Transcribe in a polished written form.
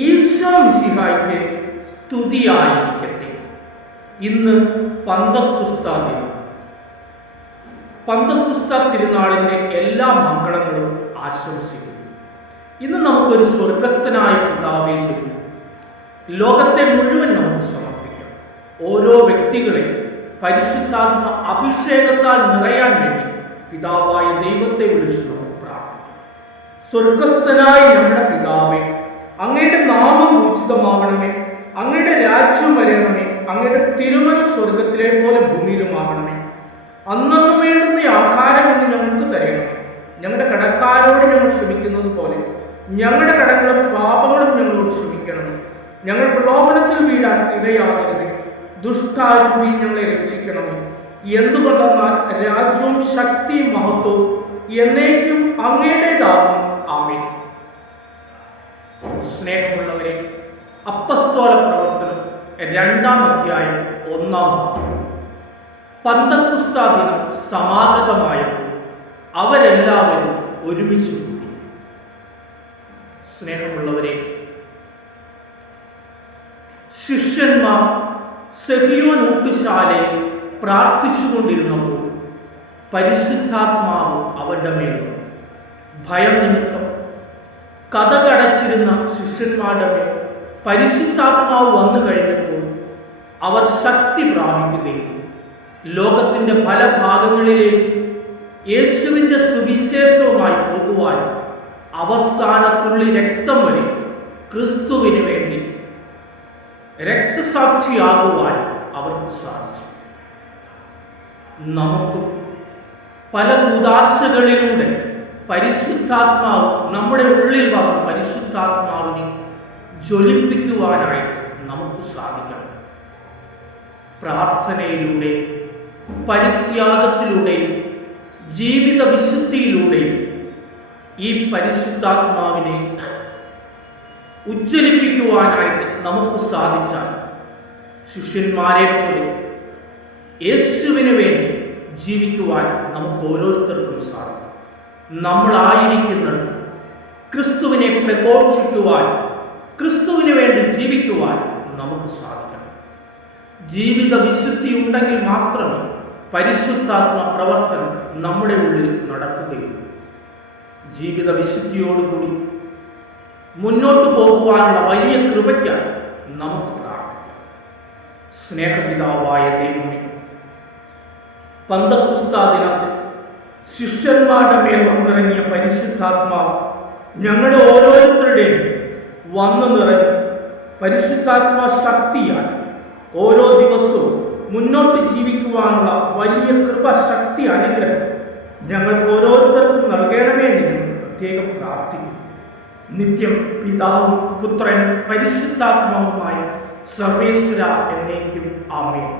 ഈശോ മിശിഹായ്ക്ക് സ്തുതിയായിരിക്കട്ടെ. ഇന്ന് പന്തക്കുസ്താ ദിനം. പന്തക്കുസ്താ തിരുനാളിൻ്റെ എല്ലാ മംഗളങ്ങളും ആശംസിക്കുന്നു. ഇന്ന് നമുക്കൊരു സ്വർഗസ്ഥനായ പിതാവേ ചൊല്ലും. ലോകത്തെ മുഴുവൻ നമുക്ക് സമർപ്പിക്കാം. ഓരോ വ്യക്തികളെ പരിശുദ്ധാത്മ അഭിഷേകത്താൽ നിറയാൻ വേണ്ടി പിതാവായ ദൈവത്തെ വിളിച്ച് നമുക്ക് പ്രാർത്ഥിക്കാം. സ്വർഗസ്ഥനായ നമ്മുടെ പിതാവേ, അങ്ങയുടെ നാമം പൂജിതമാവണമേ, അങ്ങയുടെ രാജ്യം വരണമേ, അങ്ങയുടെ തിരുമനസ് സ്വർഗത്തിലെ പോലെ ഭൂമിയിലുമാകണമേ. അന്നന്ന് വേണ്ടുന്ന ആഹാരം ഇന്ന് ഞങ്ങൾക്ക് തരണമേ. ഞങ്ങളുടെ കടക്കാരോട് ഞങ്ങൾ ക്ഷമിക്കുന്നത് പോലെ ഞങ്ങളുടെ കടങ്ങളും പാപങ്ങളും ഞങ്ങളോട് ക്ഷമിക്കണമേ. ഞങ്ങൾ പ്രലോഭനത്തിൽ വീഴാൻ ഇടയാകരുത്, ദുഷ്ടാരൂപി ഞങ്ങളെ രക്ഷിക്കണമേ. എന്തുകൊണ്ടെന്നാൽ രാജ്യവും ശക്തിയും മഹത്വവും എന്നേക്കും അങ്ങയുടേതാകും. ആമേൻ. സ്നേഹമുള്ളവരെ, അപ്പസ്തോല പ്രവർത്തനം 2-ാം അധ്യായം 1-ാം വാക്യം. പന്തക്കുസ്താ ദിനം സമാഗതമായപ്പോൾ അവരെല്ലാവരും ഒരുമിച്ച് കൂടി. സ്നേഹമുള്ളവരെ, ശിഷ്യന്മാർ സെഹിയോൻ ഊട്ടുശാലയിൽ പ്രാർത്ഥിച്ചുകൊണ്ടിരുന്നപ്പോൾ പരിശുദ്ധാത്മാവ് അവരുടെ മേൽ ഭയം നിമിത്തം കതകടച്ചിരുന്ന ശിഷ്യന്മാരുടെ മേൽ പരിശുദ്ധാത്മാവ് വന്നു കഴിഞ്ഞപ്പോൾ അവർ ശക്തി പ്രാപിക്കുകയും ലോകത്തിൻ്റെ പല ഭാഗങ്ങളിലേക്ക് യേശുവിൻ്റെ സുവിശേഷവുമായി പോകുവാൻ അവസാനത്തുള്ളി രക്തം വരെ ക്രിസ്തുവിന് വേണ്ടി രക്തസാക്ഷിയാകുവാൻ അവർക്ക് സാധിച്ചു. നമുക്കും പല കൂദാശകളിലൂടെ പരിശുദ്ധാത്മാവ് നമ്മുടെ ഉള്ളിൽ വന്ന് പരിശുദ്ധാത്മാവിനെ ജ്വലിപ്പിക്കുവാനായി നമുക്ക് സാധിക്കണം. പ്രാർത്ഥനയിലൂടെ, പരിത്യാഗത്തിലൂടെയും ജീവിത വിശുദ്ധിയിലൂടെയും ഈ പരിശുദ്ധാത്മാവിനെ ഉജ്ജ്വലിപ്പിക്കുവാനായിട്ട് നമുക്ക് സാധിച്ചാൽ ശിഷ്യന്മാരെ പോലെ യേശുവിന് വേണ്ടി ജീവിക്കുവാൻ നമുക്ക് ഓരോരുത്തർക്കും സാധിക്കും. നമ്മളായിരിക്കുന്നിടത്ത് ക്രിസ്തുവിനെ പ്രഘോഷിക്കുവാൻ, ക്രിസ്തുവിന് വേണ്ടി ജീവിക്കുവാൻ നമുക്ക് സാധിക്കണം. ജീവിത വിശുദ്ധി ഉണ്ടെങ്കിൽ മാത്രമേ പരിശുദ്ധാത്മ പ്രവർത്തനം നമ്മുടെ ഉള്ളിൽ നടക്കുകയുള്ളൂ. ജീവിത വിശുദ്ധിയോടുകൂടി മുന്നോട്ട് പോകുവാനുള്ള വലിയ കൃപയ്ക്കായി നമുക്ക് പ്രാർത്ഥിക്കാം. സ്നേഹപിതാവായ ദൈവമേ, പന്തക്കുസ്താ ദിനത്തിൽ ശിഷ്യന്മാരുടെ മേൽ വന്നിറങ്ങിയ പരിശുദ്ധാത്മാവ് ഞങ്ങളുടെ ഓരോരുത്തരുടെയും വന്നു നിറഞ്ഞ് പരിശുദ്ധാത്മാ ശക്തിയാൽ ഓരോ ദിവസവും മുന്നോട്ട് ജീവിക്കുവാനുള്ള വലിയ കൃപ, ശക്തി, അനുഗ്രഹം ഞങ്ങൾക്ക് ഓരോരുത്തർക്കും നൽകണമേ എന്ന് ഞങ്ങൾ പ്രത്യേകം പ്രാർത്ഥിക്കുന്നു. നിത്യം പിതാവും പുത്രനും പരിശുദ്ധാത്മാവുമായ സർവേശ്വര എന്നേക്കും ആമേൻ.